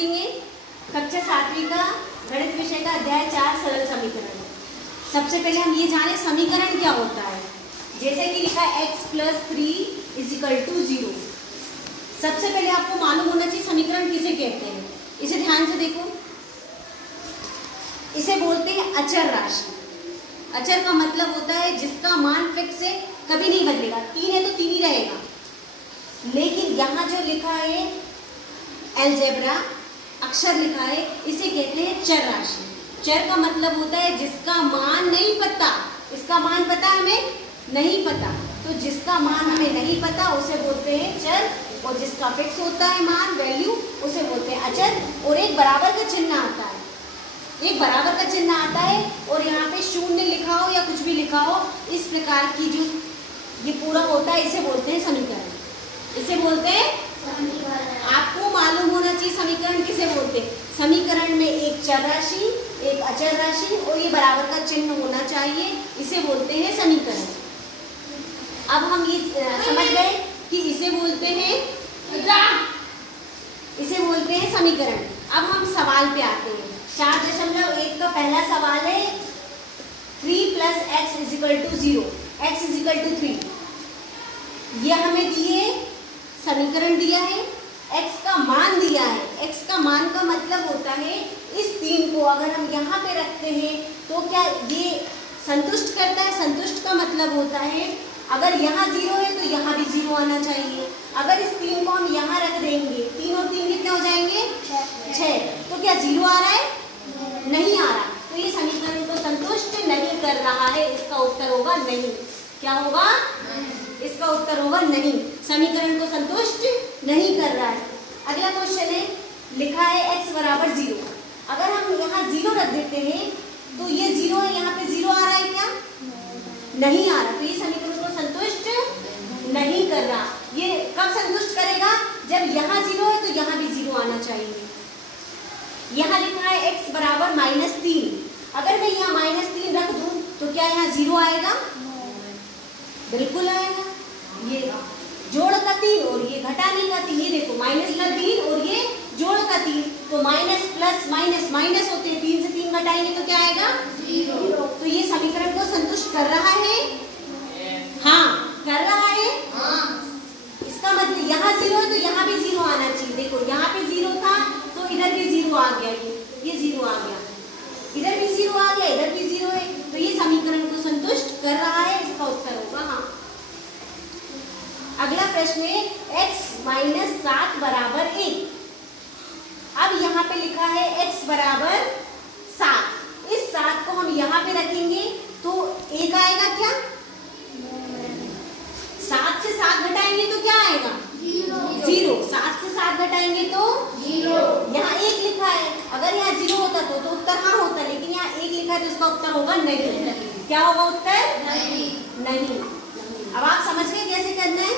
कक्षा 7वीं का गणित विषय का अध्याय 4 सरल समीकरण। सबसे पहले हम ये जाने समीकरण क्या होता है। जैसे कि लिखा है x + 3 = 0। सबसे पहले आपको मालूम होना चाहिए समीकरण किसे कहते हैं। इसे ध्यान से देखो, इसे बोलते हैं अचर राशि। अचर का मतलब होता है जिसका मान फिक्स है, कभी नहीं बदलेगा। 3 है तो 3 ही रहेगा। लेकिन यहाँ जो लिखा है अलजेब्रा अक्षर लिखा है, इसे कहते हैं चर राशि। चर का मतलब होता है जिसका मान नहीं पता। इसका मान पता हमें नहीं पता, तो जिसका मान हमें नहीं पता उसे बोलते हैं चर, और जिसका फिक्स होता है मान वैल्यू उसे बोलते हैं अचर। और एक बराबर का चिन्ह आता है, एक बराबर का चिन्ह आता है और यहाँ पे शून्य लिखा हो या कुछ भी लिखा हो, इस प्रकार की जो ये पूरा होता है इसे बोलते हैं समीकरण। इसे बोलते हैं आपको मालूम होना चाहिए समीकरण किसे बोलते हैं। समीकरण में एक चर राशि, एक अचर राशि और ये बराबर का चिन्ह होना चाहिए, इसे बोलते हैं समीकरण। अब हम ये समझ गए कि इसे बोलते हैं समीकरण। अब हम सवाल पे आते हैं। 4.1 का पहला सवाल है 3 + x = 0, x = 3। यह हमें दिए समीकरण दिया है, x का मान दिया है। x का मान का मतलब होता है इस 3 को अगर हम यहाँ पे रखते हैं तो क्या ये संतुष्ट करता है। संतुष्ट का मतलब होता है अगर यहाँ 0 है तो यहाँ भी 0 आना चाहिए। अगर इस 3 को हम यहाँ रख देंगे, 3 और 3 कितने हो जाएंगे 6, तो क्या 0 आ रहा है, नहीं आ रहा। तो ये समीकरण को संतुष्ट नहीं कर रहा है, इसका उत्तर होगा नहीं। क्या होगा, इसका उत्तर होगा नहीं। समीकरण को संतुष्ट नहीं कर रहा है। अगला क्वेश्चन है, लिखा है x = 0। अगर हम यहाँ 0 रख देते हैं तो ये 0 है, यहाँ पे 0 आ रहा है क्या, नहीं आ रहा। तो ये समीकरण को संतुष्ट नहीं कर रहा। ये कब संतुष्ट करेगा, जब यहाँ 0 है तो यहाँ भी 0 आना चाहिए। यहाँ लिखा है x = -3। अगर मैं यहाँ -3 रख दूं तो क्या यहाँ 0 आएगा, बिल्कुल आएगा। ये जोड़ का 3 और ये घटाने का 3, ये देखो माइनस का 3 और ये जोड़ का 3, तो माइनस प्लस माइनस माइनस होते हैं। 3 से 3 घटाएंगे तो क्या आएगा 0। तो ये समीकरण को संतुष्ट कर रहा है, हाँ कर रहा है। इसका मतलब यहाँ 0 है तो यहाँ भी 0 आना चाहिए। देखो यहाँ पे 0 था तो इधर भी 0 आ गया, ये 0 आ गया, इधर भी 0 आ गया, इधर भी 0 है। तो ये समीकरण को संतुष्ट कर रहा है, इसका उत्तर होगा हाँ। अगला प्रश्न है x - 7 = 1। अब यहाँ पे लिखा है x = 7। इस 7 को हम यहाँ पे रखेंगे तो 1 आएगा क्या, 7 से 7 घटाएंगे तो क्या आएगा 0। 7 से 7 घटाएंगे तो 0। यहाँ 1 लिखा है, अगर यहाँ 0 होता तो उत्तर हाँ होता, लेकिन यहाँ 1 लिखा है तो इसका उत्तर होगा नहीं। क्या होगा उत्तर, नहीं। अब आप समझ गए कैसे करना है।